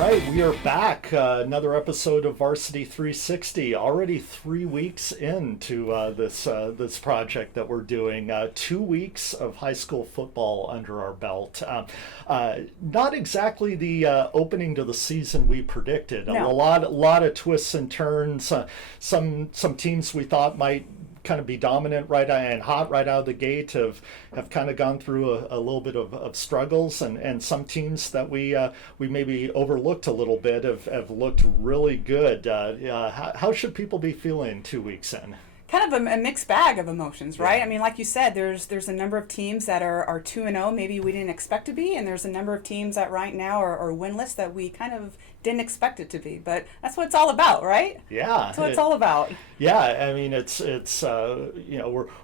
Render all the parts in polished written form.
right, we are back. Another episode of Varsity360. Already 3 weeks into this project that we're doing. 2 weeks of high school football under our belt. Not exactly the opening to the season we predicted. No. A lot of twists and turns. Some teams we thought might kind of be dominant and hot right out of the gate have kind of gone through a little bit of struggles, and some teams that we maybe overlooked a little bit have looked really good. How should people be feeling 2 weeks in? Kind of a mixed bag of emotions, right? Yeah. I mean, like you said, there's a number of teams that are 2-0, maybe we didn't expect to be, and there's a number of teams that right now are winless that we kind of didn't expect it to be. But that's what it's all about, right? Yeah, that's what it's all about. Yeah, I mean it's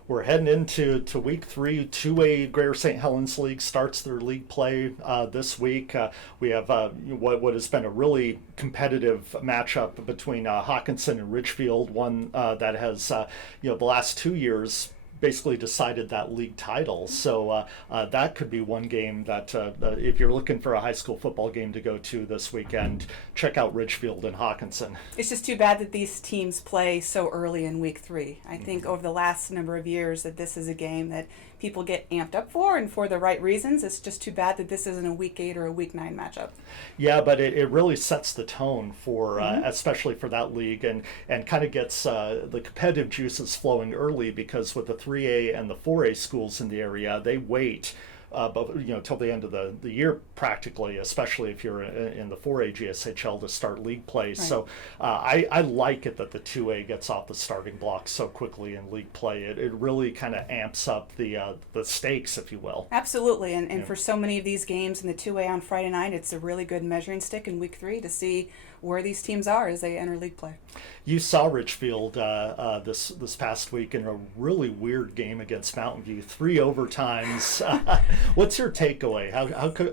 we're heading into week 3. 2A Greater St. Helens League starts their league play this week. We have what has been a really competitive matchup between Hawkinson and Ridgefield, one that has the last 2 years basically decided that league title. So that could be one game that if you're looking for a high school football game to go to this weekend, check out Ridgefield and Hawkinson. It's just too bad that these teams play so early in week 3. I think over the last number of years that this is a game that people get amped up for, and for the right reasons. It's just too bad that this isn't a week 8 or a week 9 matchup. Yeah, but it really sets the tone for especially for that league, and kind of gets the competitive juices flowing early, because with the 3A and the 4A schools in the area, they wait till the end of the year practically, especially if you're in the 4A GSHL, to start league play. Right. So I like it that the 2A gets off the starting block so quickly in league play. It really kind of amps up the stakes, if you will. Absolutely, and for so many of these games in the 2A on Friday night, it's a really good measuring stick in week 3 to see where these teams are as they enter league play. You saw Ridgefield this past week in a really weird game against Mountain View, 3 overtimes. What's your takeaway?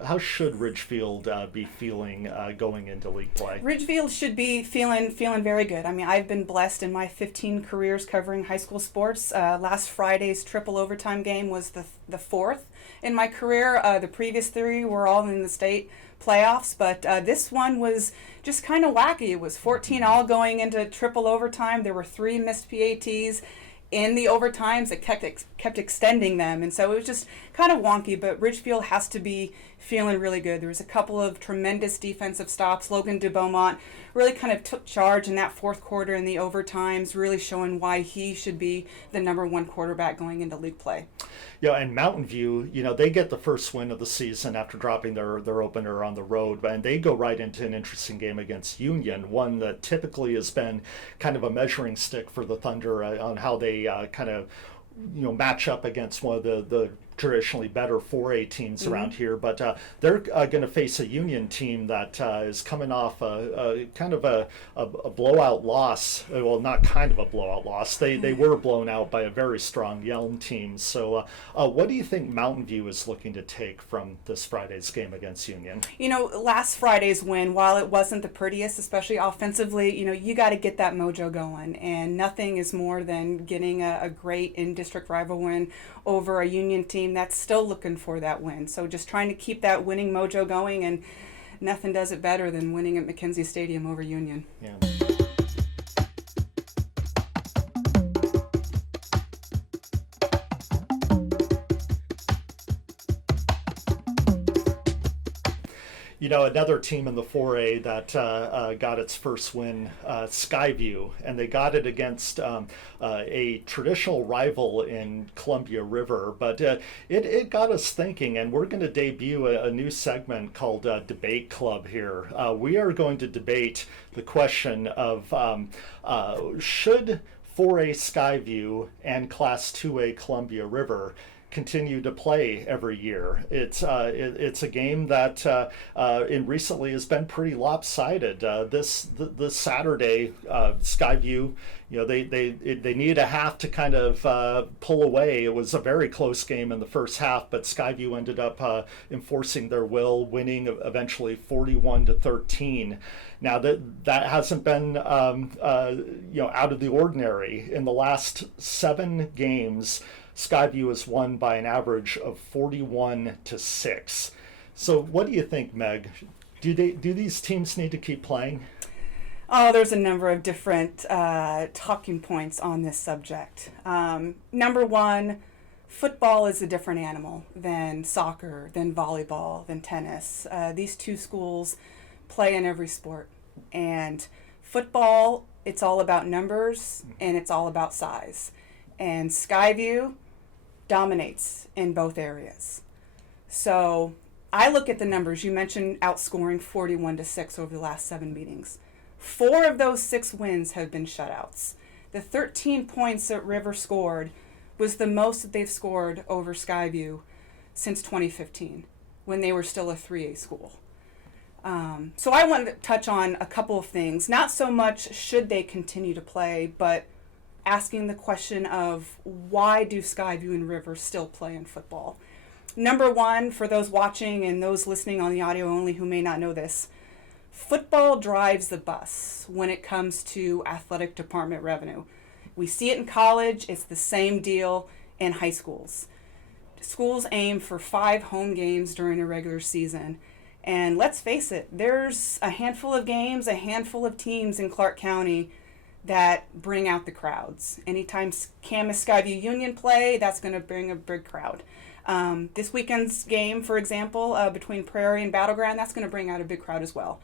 How should Ridgefield be feeling going into league play? Ridgefield should be feeling very good. I mean, I've been blessed in my 15 careers covering high school sports. Last Friday's triple overtime game was the fourth in my career. The previous 3 were all in the state playoffs, but this one was just kind of wacky. It was 14-all going into triple overtime. There were 3 missed PATs in the overtimes that kept extending them, and so it was just kind of wonky. But Ridgefield has to be feeling really good. There was a couple of tremendous defensive stops. Logan DeBeaumont really kind of took charge in that fourth quarter in the overtimes, really showing why he should be the number 1 quarterback going into league play. Yeah, and Mountain View, they get the first win of the season after dropping their opener on the road, and they go right into an interesting game against Union, one that typically has been kind of a measuring stick for the Thunder on how they kind of match up against one of the traditionally better 4A teams around here, but they're going to face a Union team that is coming off a kind of a blowout loss. Well, not kind of a blowout loss. They were blown out by a very strong Yelm team. So what do you think Mountain View is looking to take from this Friday's game against Union? Last Friday's win, while it wasn't the prettiest, especially offensively, you got to get that mojo going, and nothing is more than getting a great in-district rival win over a Union team that's still looking for that win. So just trying to keep that winning mojo going, and nothing does it better than winning at McKenzie Stadium over Union. Yeah. Another team in the 4A that got its first win, Skyview, and they got it against a traditional rival in Columbia River. But it got us thinking, and we're going to debut a new segment called Debate Club here. We are going to debate the question of should 4A Skyview and Class 2A Columbia River continue to play every year. It's a game that in recently has been pretty lopsided. This Saturday, Skyview, they needed a half to kind of pull away. It was a very close game in the first half, but Skyview ended up enforcing their will, winning eventually 41-13. Now that hasn't been out of the ordinary. In the last 7 games, Skyview has won by an average of 41-6. So what do you think, Meg? Do these teams need to keep playing? Oh, there's a number of different talking points on this subject. Number one, football is a different animal than soccer, than volleyball, than tennis. These two schools play in every sport. And football, it's all about numbers and it's all about size. And Skyview dominates in both areas. So I look at the numbers. You mentioned outscoring 41-6 over the last 7 meetings. 4 of those 6 wins have been shutouts. The 13 points that River scored was the most that they've scored over Skyview since 2015, when they were still a 3A school. So I wanted to touch on a couple of things. Not so much should they continue to play, but asking the question of why do Skyview and River still play in football? Number one, for those watching and those listening on the audio only who may not know this, football drives the bus when it comes to athletic department revenue. We see it in college. It's the same deal in high schools. Schools aim for 5 home games during a regular season. And let's face it, there's a handful of games, a handful of teams in Clark County that bring out the crowds. Anytime Camas Skyview Union play, that's going to bring a big crowd. This weekend's game, for example, between Prairie and Battleground, that's going to bring out a big crowd as well.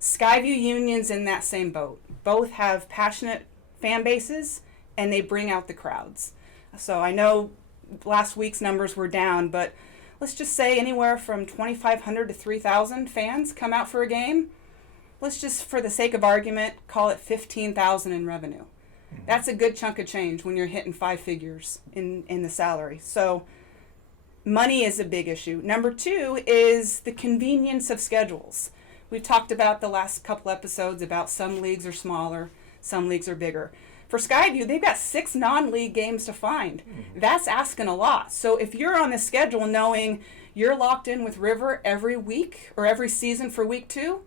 Skyview Union's in that same boat. Both have passionate fan bases, and they bring out the crowds. So I know last week's numbers were down, but let's just say anywhere from 2,500 to 3,000 fans come out for a game. Let's just, for the sake of argument, call it 15,000 in revenue. That's a good chunk of change when you're hitting 5 figures in the salary. So money is a big issue. Number 2 is the convenience of schedules. We've talked about the last couple episodes about some leagues are smaller, some leagues are bigger. For Skyview, they've got 6 non-league games to find. That's asking a lot. So if you're on the schedule knowing you're locked in with River every week or every season for week 2,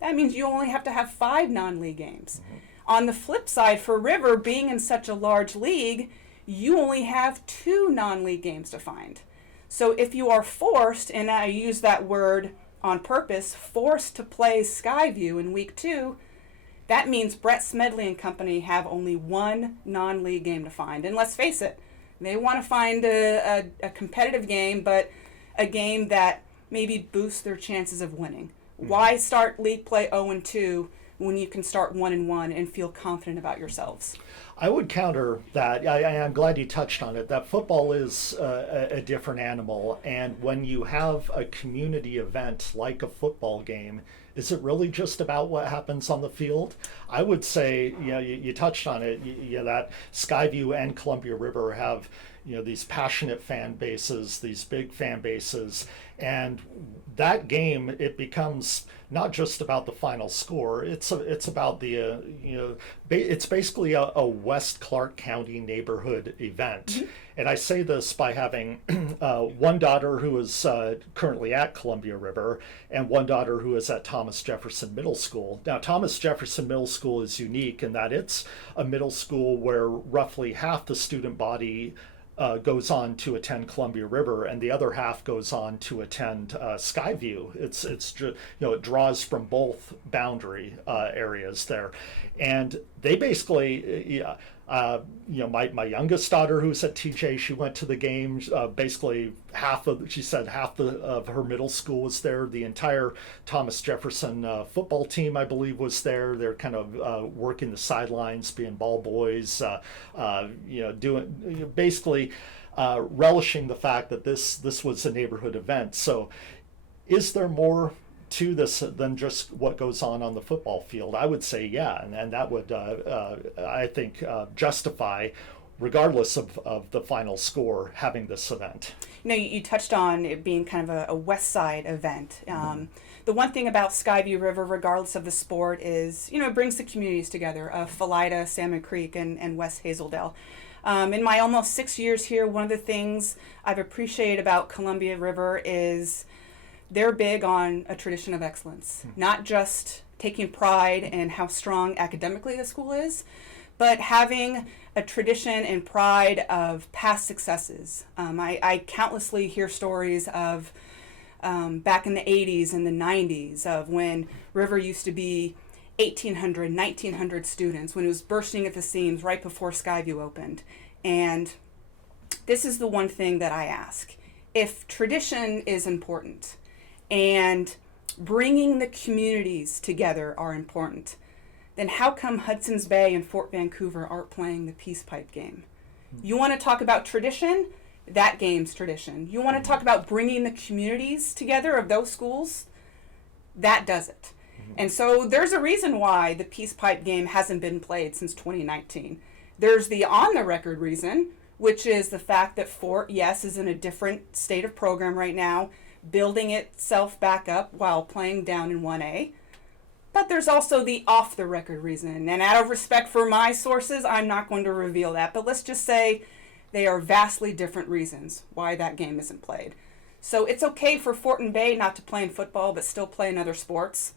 that means you only have to have 5 non-league games. On the flip side, for River, being in such a large league, you only have 2 non-league games to find. So if you are forced, and I use that word on purpose, forced to play Skyview in week 2, that means Brett Smedley and company have only 1 non-league game to find. And let's face it, they want to find a competitive game, but a game that maybe boosts their chances of winning. Why start league play 0-2 when you can start 1-1 and feel confident about yourselves? I would counter that. I'm glad you touched on it, that football is a different animal. And when you have a community event like a football game, is it really just about what happens on the field? I would say, you touched on it, that Skyview and Columbia River have, these passionate fan bases, these big fan bases, and that game, it becomes not just about the final score. It's about the it's basically a West Clark County neighborhood event. And I say this by having one daughter who is currently at Columbia River and one daughter who is at Thomas Jefferson Middle School. Now, Thomas Jefferson Middle School is unique in that it's a middle school where roughly half the student body goes on to attend Columbia River, and the other half goes on to attend Skyview. It draws from both boundary areas there, and they basically, my youngest daughter who's at TJ, she went to the game. Basically, she said half of her middle school was there. The entire Thomas Jefferson football team, I believe, was there. They're kind of working the sidelines, being ball boys, doing basically relishing the fact that this was a neighborhood event. So, is there more to this than just what goes on the football field? I would say yeah, and that would I think justify, regardless of the final score, having this event. You touched on it being kind of a West Side event. The one thing about Skyview River, regardless of the sport, is it brings the communities together. Philida, Salmon Creek, and West Hazeldale. In my almost 6 years here, one of the things I've appreciated about Columbia River is they're big on a tradition of excellence, not just taking pride in how strong academically the school is, but having a tradition and pride of past successes. I countlessly hear stories of back in the 80s and the 90s of when River used to be 1,800, 1,900 students, when it was bursting at the seams right before Skyview opened. And this is the one thing that I ask. If tradition is important and bringing the communities together are important, then how come Hudson's Bay and Fort Vancouver aren't playing the Peace Pipe game? You want to talk about tradition? That game's tradition. You want to talk about bringing the communities together of those schools? That does it. And so there's a reason why the Peace Pipe game hasn't been played since 2019. There's the on-the-record reason, which is the fact that Fort, yes, is in a different state of program right now, building itself back up while playing down in 1A. But there's also the off-the-record reason. And out of respect for my sources, I'm not going to reveal that. But let's just say they are vastly different reasons why that game isn't played. So it's okay for Fort and Bay not to play in football, but still play in other sports.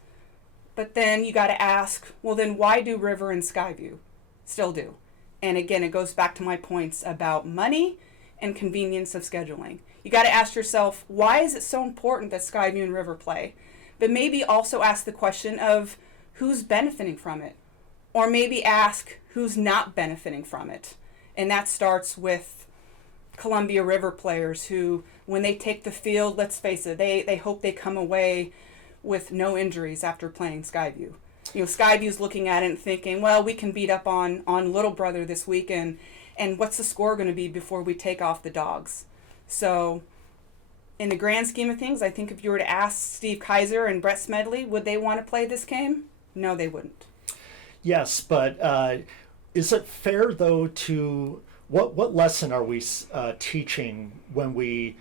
But then you got to ask, well, then why do River and Skyview still do? And again, it goes back to my points about money and convenience of scheduling. You got to ask yourself, why is it so important that Skyview and River play? But maybe also ask the question of who's benefiting from it. Or maybe ask who's not benefiting from it. And that starts with Columbia River players who, when they take the field, let's face it, they hope they come away with no injuries after playing Skyview. You know, Skyview's looking at it and thinking, well, we can beat up on Little Brother this weekend, and what's the score going to be before we take off the dogs? So, in the grand scheme of things, I think if you were to ask Steve Kaiser and Brett Smedley, would they want to play this game? No, they wouldn't. Yes, but is it fair, though, to... What lesson are we teaching when we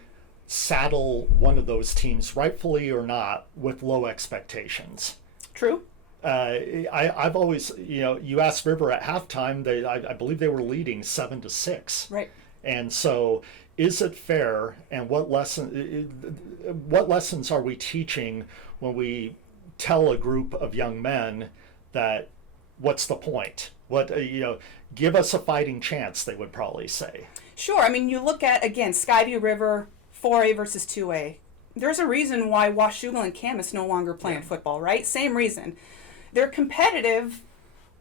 saddle one of those teams, rightfully or not, with low expectations? True. I've always, you asked River at halftime, I believe they were leading 7-6. Right. And so is it fair, and what lessons are we teaching when we tell a group of young men that what's the point? Give us a fighting chance, they would probably say. Sure. I mean, you look at, again, Skyview River, 4A versus 2A. There's a reason why Washougal and Camas no longer playing football, right? Same reason. They're competitive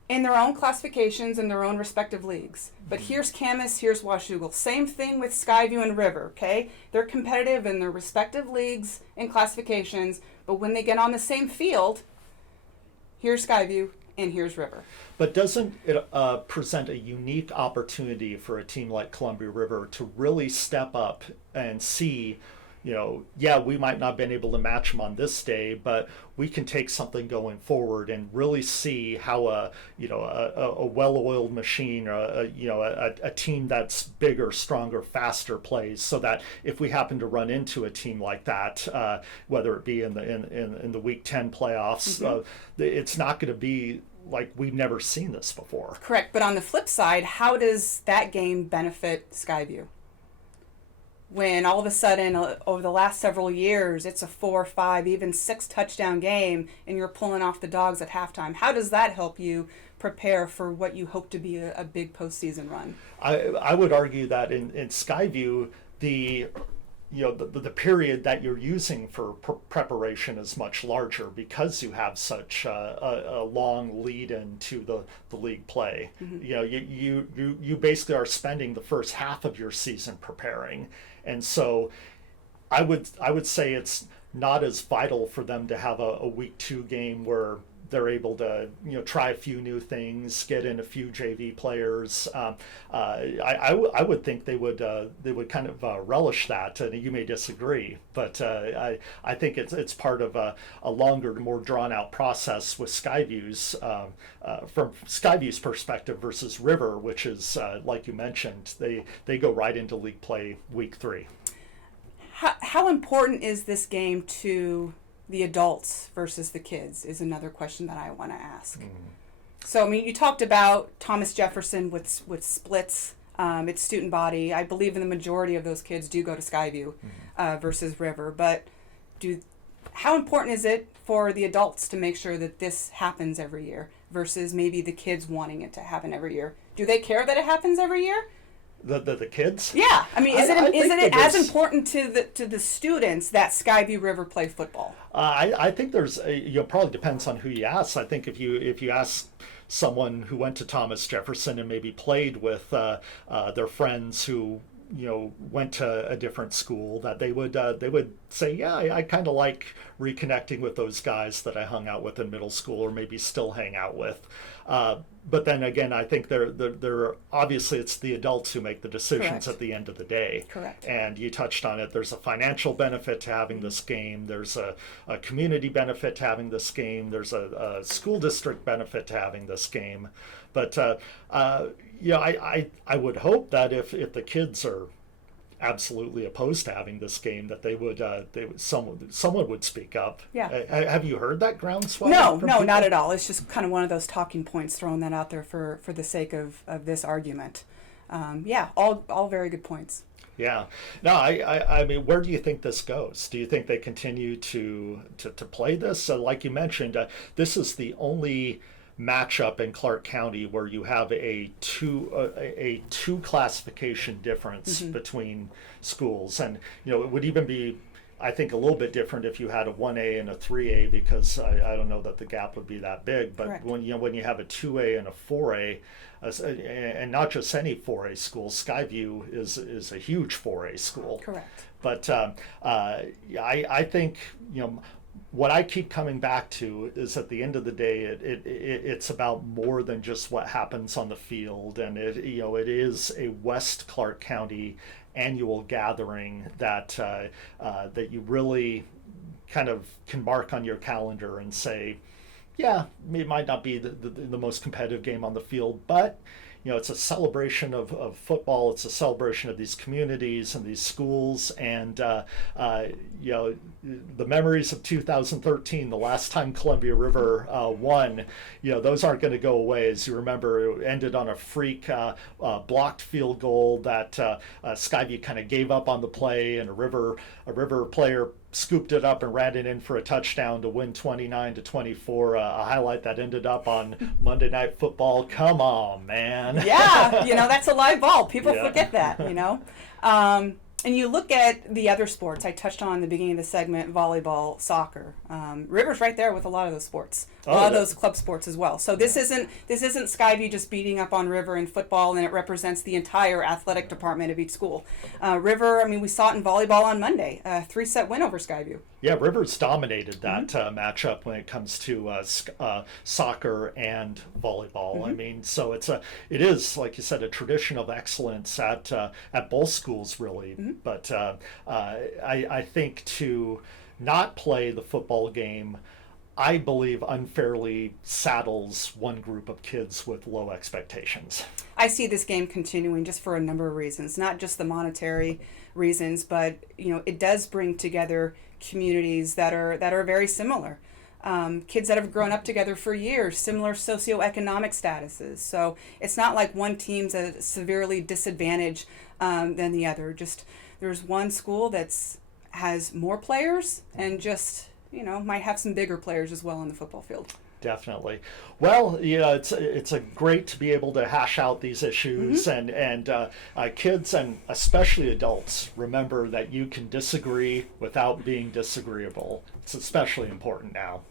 in their own classifications in their own respective leagues. But here's Camas, here's Washougal. Same thing with Skyview and River, okay? They're competitive in their respective leagues and classifications, but when they get on the same field, here's Skyview and here's River. But doesn't it present a unique opportunity for a team like Columbia River to really step up and see, we might not have been able to match them on this day, but we can take something going forward and really see how a well-oiled machine or a team that's bigger, stronger, faster plays, so that if we happen to run into a team like that, whether it be in the Week 10 playoffs, it's not going to be like we've never seen this before. Correct, but on the flip side, how does that game benefit Skyview? When all of a sudden, over the last several years, it's a 4, 5, even 6 touchdown game, and you're pulling off the dogs at halftime. How does that help you prepare for what you hope to be a big postseason run? I would argue that in Skyview, the period that you're using for preparation is much larger because you have such a long lead into the league play. You basically are spending the first half of your season preparing. And so I would say it's not as vital for them to have a week 2 game where they're able to try a few new things, get in a few JV players. I would think they would kind of relish that. You may disagree, but I think it's part of a longer, more drawn out process with Skyview's from Skyview's perspective versus River, which is like you mentioned, they go right into league play week 3. How important is this game to the adults versus the kids is another question that I want to ask. So, I mean, you talked about Thomas Jefferson with splits, its student body. I believe in the majority of those kids do go to Skyview versus River. But how important is it for the adults to make sure that this happens every year versus maybe the kids wanting it to happen every year? Do they care that it happens every year? The kids? Yeah, I mean, isn't it as there's- important to the students that Skyview River play football? I think there's probably depends on who you ask. I think if you ask someone who went to Thomas Jefferson and maybe played with their friends who went to a different school, that they would say, yeah, I kind of like reconnecting with those guys that I hung out with in middle school, or maybe still hang out with. But then again, I think they're obviously it's the adults who make the decisions. Correct. At the end of the day. Correct. And you touched on it. There's a financial benefit to having this game. There's a community benefit to having this game. There's a school district benefit to having this game. But I would hope that if the kids are absolutely opposed to having this game, that someone would speak up. Yeah. Have you heard that groundswell? No, from no, people? not at all. It's just kind of one of those talking points, throwing that out there for the sake of this argument. Yeah, all very good points. Yeah. No, I mean, where do you think this goes? Do you think they continue to play this? So like you mentioned, this is the only matchup in Clark County where you have a two classification difference between schools, and it would even be, I think, a little bit different if you had a 1A and a 3A, because I don't know that the gap would be that big. But Correct. when you have a 2A and a 4A, and not just any 4A school, Skyview is a huge 4A school. Correct. But I think what I keep coming back to is, at the end of the day, it's about more than just what happens on the field, and it is a West Clark County annual gathering that you really kind of can mark on your calendar and say, yeah, it might not be the most competitive game on the field, but it's a celebration of football. It's a celebration of these communities and these schools, and the memories of 2013, the last time Columbia River won. Those aren't going to go away. As you remember, it ended on a freak blocked field goal that Skyview kind of gave up on the play, and a River player scooped it up and ran it in for a touchdown to win 29-24. A highlight that ended up on Monday Night Football. Come on, man. Yeah, that's a live ball. People Yeah. forget that, And you look at the other sports. I touched on in the beginning of the segment, volleyball, soccer. River's right there with a lot of those sports, a lot of those club sports as well. So this isn't Skyview just beating up on River in football, and it represents the entire athletic department of each school. River, I mean, we saw it in volleyball on Monday, 3-set win over Skyview. Yeah, Rivers dominated that matchup when it comes to soccer and volleyball. I mean, so it is, like you said, a tradition of excellence at both schools, really. But I think to not play the football game, I believe, unfairly saddles one group of kids with low expectations. I see this game continuing just for a number of reasons, not just the monetary reasons, but it does bring together communities that are very similar. Kids that have grown up together for years, similar socioeconomic statuses. So it's not like one team's at a severely disadvantaged than the other. Just there's one school has more players and just might have some bigger players as well on the football field. Definitely. Well, it's a great to be able to hash out these issues, and kids and especially adults remember that you can disagree without being disagreeable. It's especially important now.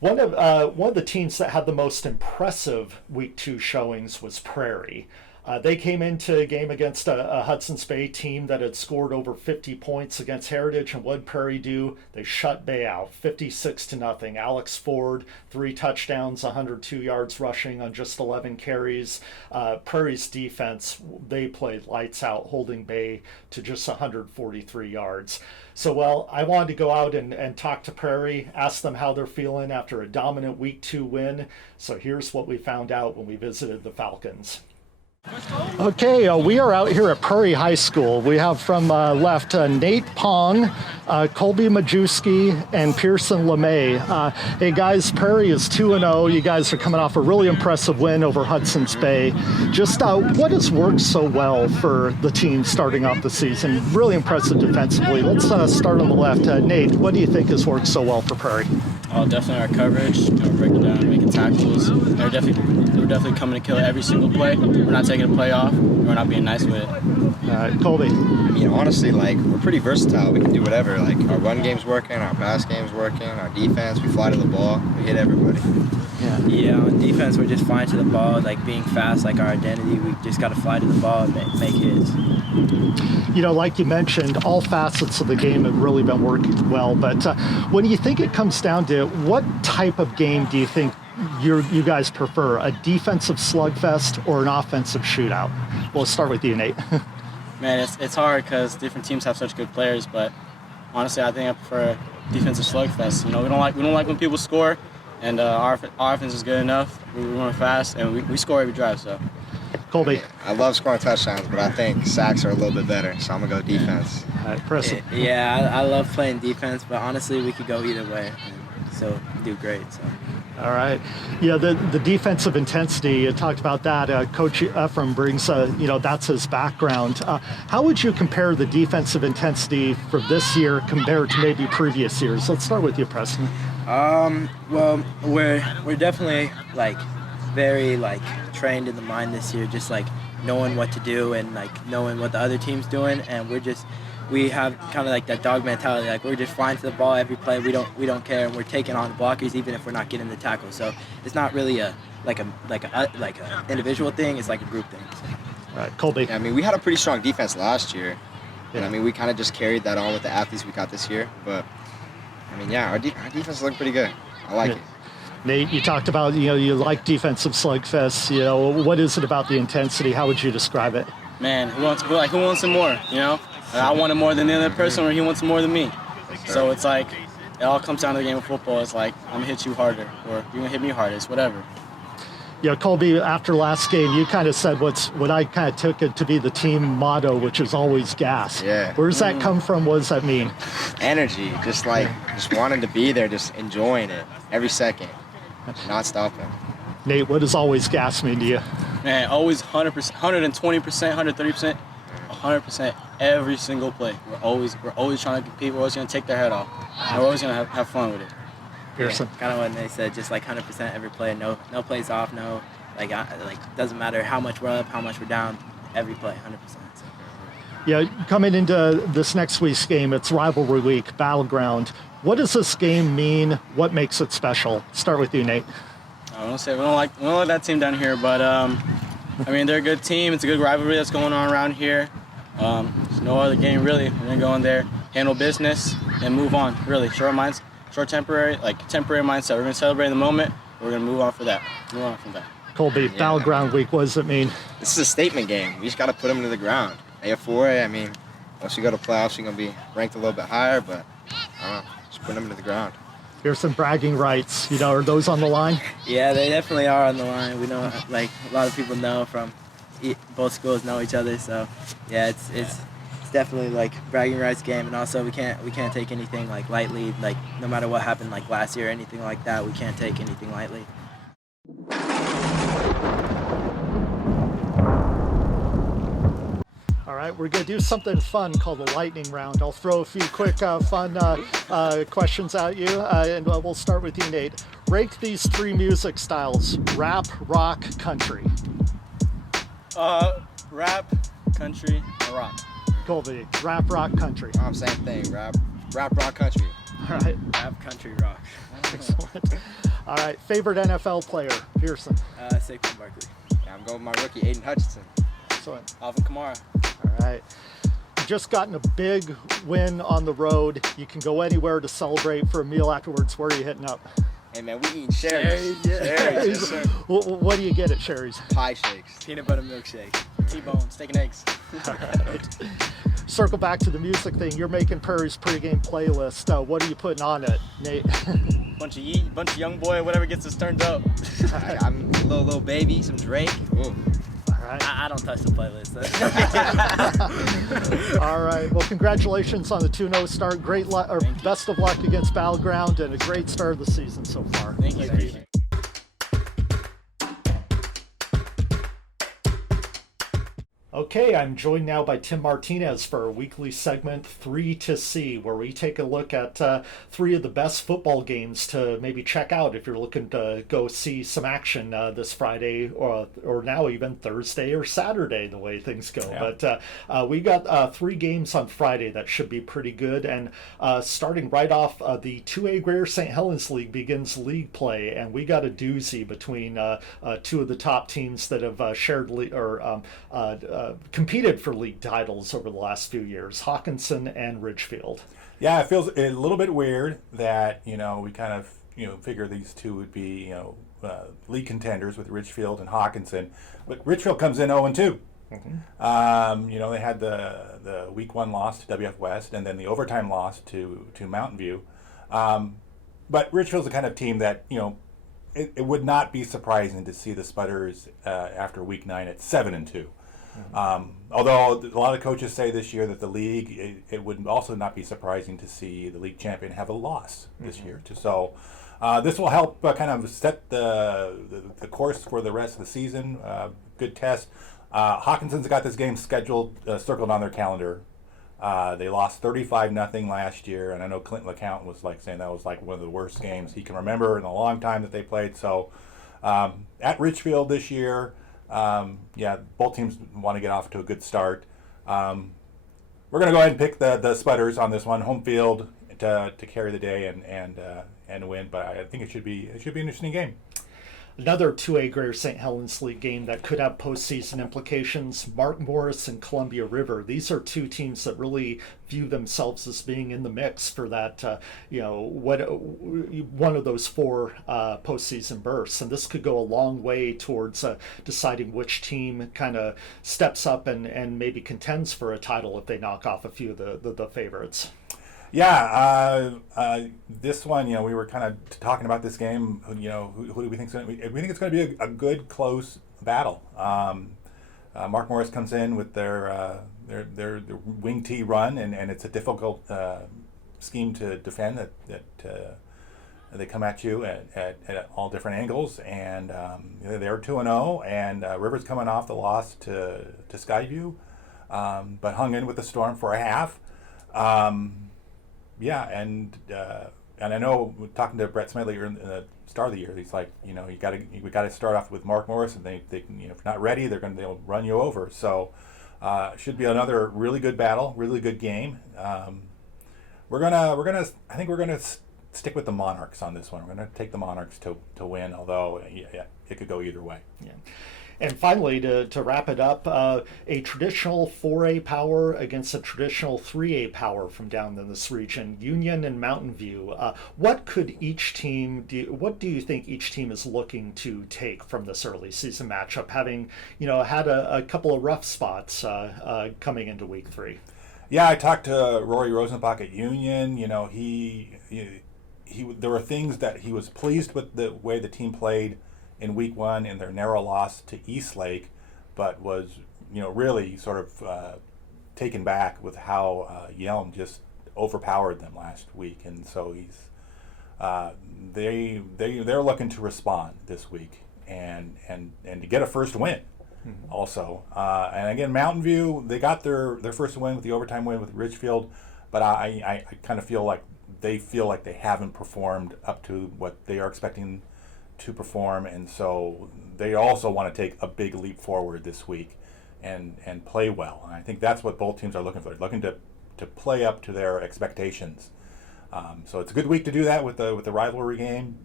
One of the teams that had the most impressive Week 2 showings was Prairie. They came into a game against a Hudson's Bay team that had scored over 50 points against Heritage, and what did Prairie do? They shut Bay out, 56-0. Alex Ford, 3 touchdowns, 102 yards rushing on just 11 carries. Prairie's defense, they played lights out, holding Bay to just 143 yards. So, I wanted to go out and talk to Prairie, ask them how they're feeling after a dominant Week 2 win. So here's what we found out when we visited the Falcons. Okay, we are out here at Prairie High School. We have from left Nate Pong, Colby Majewski and Pearson LeMay. Hey guys, Prairie is 2-0. You guys are coming off a really impressive win over Hudson's Bay. Just what has worked so well for the team starting off the season? Really impressive defensively. Let's start on the left. Nate, what do you think has worked so well for Prairie? Oh, definitely our coverage. We're breaking down, making tackles. We're definitely coming to kill every single play. We're not taking a play off. We're not being nice with it. Colby. I mean, honestly, like, we're pretty versatile. We can do whatever. Like, our run game's working, our pass game's working, our defense, we fly to the ball, we hit everybody. Yeah, on defense, we're just flying to the ball, like being fast, like our identity. We just got to fly to the ball and make hits. You know, like you mentioned, all facets of the game have really been working well. But when you think it comes down to it, what type of game do you think you guys prefer? A defensive slugfest or an offensive shootout? Well, let's start with you, Nate. Man, it's hard because different teams have such good players. But honestly, I think I prefer a defensive slugfest. You know, we don't like when people score, and our offense is good enough. We run fast, and we score every drive. So. Colby. I love scoring touchdowns, but I think sacks are a little bit better, so I'm going to go defense. All right, Preston. Yeah, I love playing defense, but honestly, we could go either way, so do great. So. All right. Yeah, the defensive intensity, you talked about that. Coach Ephraim brings, that's his background. How would you compare the defensive intensity for this year compared to maybe previous years? Let's start with you, Preston. Well, we're definitely, very, trained in the mind this year, just, knowing what to do and, knowing what the other team's doing, and we have kind of that dog mentality. We're just flying to the ball every play. We don't care, and we're taking on blockers even if we're not getting the tackle. So it's not really a individual thing. It's like a group thing. So. All right, Colby. Yeah, I mean, we had a pretty strong defense last year, and I mean, we kind of just carried that on with the athletes we got this year. But I mean, yeah, our defense looked pretty good. I like it. Nate, you talked about you like defensive slugfests. What is it about the intensity? How would you describe it? Man, who wants it more? I want it more than the other person, or he wants it more than me. So it's it all comes down to the game of football. It's I'm gonna hit you harder, or you're gonna hit me harder. It's whatever. Yeah, Colby, after last game, you kind of said what I kind of took it to be the team motto, which is always gas. Yeah. Where does that come from? What does that mean? Energy, just wanting to be there, just enjoying it every second, not stopping. Nate, what does always gas mean to you? Man, always 100%, 120%, 130%, 100% every single play. We're always trying to compete. We're always going to take their head off. And we're always going to have fun with it. Pearson. Yeah, kind of what they said, just 100% every play, no plays off, no, doesn't matter how much we're up, how much we're down, every play, 100%. So. Yeah, coming into this next week's game, it's rivalry week, battleground. What does this game mean? What makes it special? Start with you, Nate. I don't say we don't like that team down here, but they're a good team. It's a good rivalry that's going on around here. There's no other game really. We're gonna go in there, handle business, and move on. Really, temporary mindset. We're gonna celebrate in the moment. We're gonna move on from that. Colby, battleground week. What does it mean? This is a statement game. We just got to put them to the ground. AF4A. I mean, once you go to playoffs, you're gonna be ranked a little bit higher, but I don't know, just put them to the ground. Here's some bragging rights. Are those on the line? Yeah, they definitely are on the line. We know, a lot of people know from both schools know each other. So, yeah, it's definitely bragging rights game, and also we can't take anything lightly. No matter what happened last year or anything like that, we can't take anything lightly. All right, we're going to do something fun called the lightning round. I'll throw a few quick fun questions at you, and we'll start with you, Nate. Rank these three music styles: rap, rock, country. Rap, country, or rock. Colby, rap, rock, country. Same thing. Rap, rock, country. All right. Rap, country, rock. Excellent. All right, favorite NFL player, Pearson. Saquon Barkley. Yeah, I'm going with my rookie, Aiden Hutchinson. Excellent. Alvin Kamara. All right. You've just gotten a big win on the road. You can go anywhere to celebrate for a meal afterwards. Where are you hitting up? Hey, man, we eating Sherry's. Yes, sir. What do you get at Sherry's? Pie shakes. Peanut butter milkshake. T-bone, steak and eggs. All right. Circle back to the music thing. You're making Prairie's pregame playlist. What are you putting on it, Nate? bunch of young boy, whatever gets us turned up. I'm a little baby, some Drake. Ooh. All right. I don't touch the playlist. All right. Well, congratulations on the 2-0 start. Great luck, or best of luck against Battleground, and a great start of the season so far. Thank you. Okay, I'm joined now by Tim Martinez for our weekly segment 3 to See, where we take a look at 3 of the best football games to maybe check out if you're looking to go see some action this Friday or now even Thursday or Saturday, the way things go. Yeah. But we got 3 games on Friday that should be pretty good. And starting right off, the 2A Greater St. Helens League begins league play, and we got a doozy between 2 of the top teams that have competed for league titles over the last few years, Hawkinson and Ridgefield. Yeah, it feels a little bit weird that, we kind of, figure these 2 would be, league contenders with Ridgefield and Hawkinson. But Ridgefield comes in 0-2. Mm-hmm. They had the week 1 loss to WF West and then the overtime loss to Mountain View. But Ridgefield's the kind of team that, it would not be surprising to see the Spudders after week 9 at 7-2. Although a lot of coaches say this year that the league, it would also not be surprising to see the league champion have a loss this year. So this will help kind of set the course for the rest of the season. Good test. Hawkinson's got this game scheduled, circled on their calendar. They lost 35-0 last year, and I know Clinton LeCount was saying that was one of the worst games he can remember in a long time that they played. So at Ridgefield this year, both teams want to get off to a good start. We're going to go ahead and pick the Spudders on this one, home field to carry the day and win. But I think it should be an interesting game. Another 2A Greater St. Helens League game that could have postseason implications, Mark Morris and Columbia River. These are 2 teams that really view themselves as being in the mix for that, one of those 4 postseason berths. And this could go a long way towards deciding which team kind of steps up and maybe contends for a title if they knock off a few of the favorites. Yeah, this one, we were kind of talking about this game. Who do we think is going to be? We think it's going to be a good, close battle. Mark Morris comes in with their wing T run, and it's a difficult scheme to defend. That they come at you at all different angles, and they're 2-0, and Rivers coming off the loss to Skyview, but hung in with the Storm for a half. And I know talking to Brett Smedley in the start of the year, he's like, we got to start off with Mark Morris, and they if you're not ready, they'll run you over. So should be another really good battle, really good game. I think we're gonna stick with the Monarchs on this one. We're gonna take the Monarchs to win, although it could go either way. Yeah. And finally, to wrap it up, a traditional 4A power against a traditional 3A power from down in this region, Union and Mountain View. What do you think each team is looking to take from this early season matchup, having had a couple of rough spots coming into week 3? Yeah, I talked to Rory Rosenbach at Union. There were things that he was pleased with the way the team played in week 1 in their narrow loss to Eastlake, but was really sort of taken back with how Yelm just overpowered them last week, and so they're looking to respond this week and to get a first win. Mm-hmm. Also, and again, Mountain View, they got their first win with the overtime win with Ridgefield, but I kind of feel like they haven't performed up to what they are expecting to perform, and so they also want to take a big leap forward this week and play well. And I think that's what both teams are looking for. They're looking to play up to their expectations. So it's a good week to do that with the rivalry game.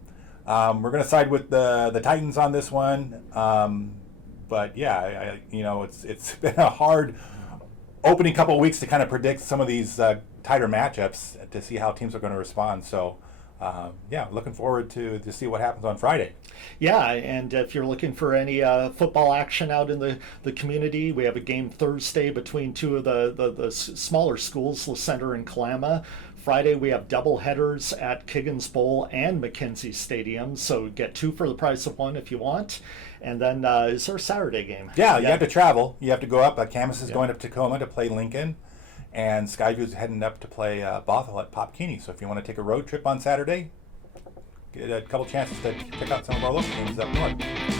We're going to side with the Titans on this one, but yeah, it's been a hard opening couple of weeks to kind of predict some of these tighter matchups to see how teams are going to respond. So. Looking forward to see what happens on Friday. Yeah, and if you're looking for any football action out in the community, we have a game Thursday between 2 of the smaller schools, La Center and Kalama. Friday we have double headers at Kiggins Bowl and McKenzie Stadium, so get 2 for the price of 1 if you want. And then is there a Saturday game? Yeah, you have to travel. You have to go up. Camus is going up to Tacoma to play Lincoln, and Skyview is heading up to play Bothell at Popkini. So if you want to take a road trip on Saturday, get a couple chances to pick out some of our local games up north.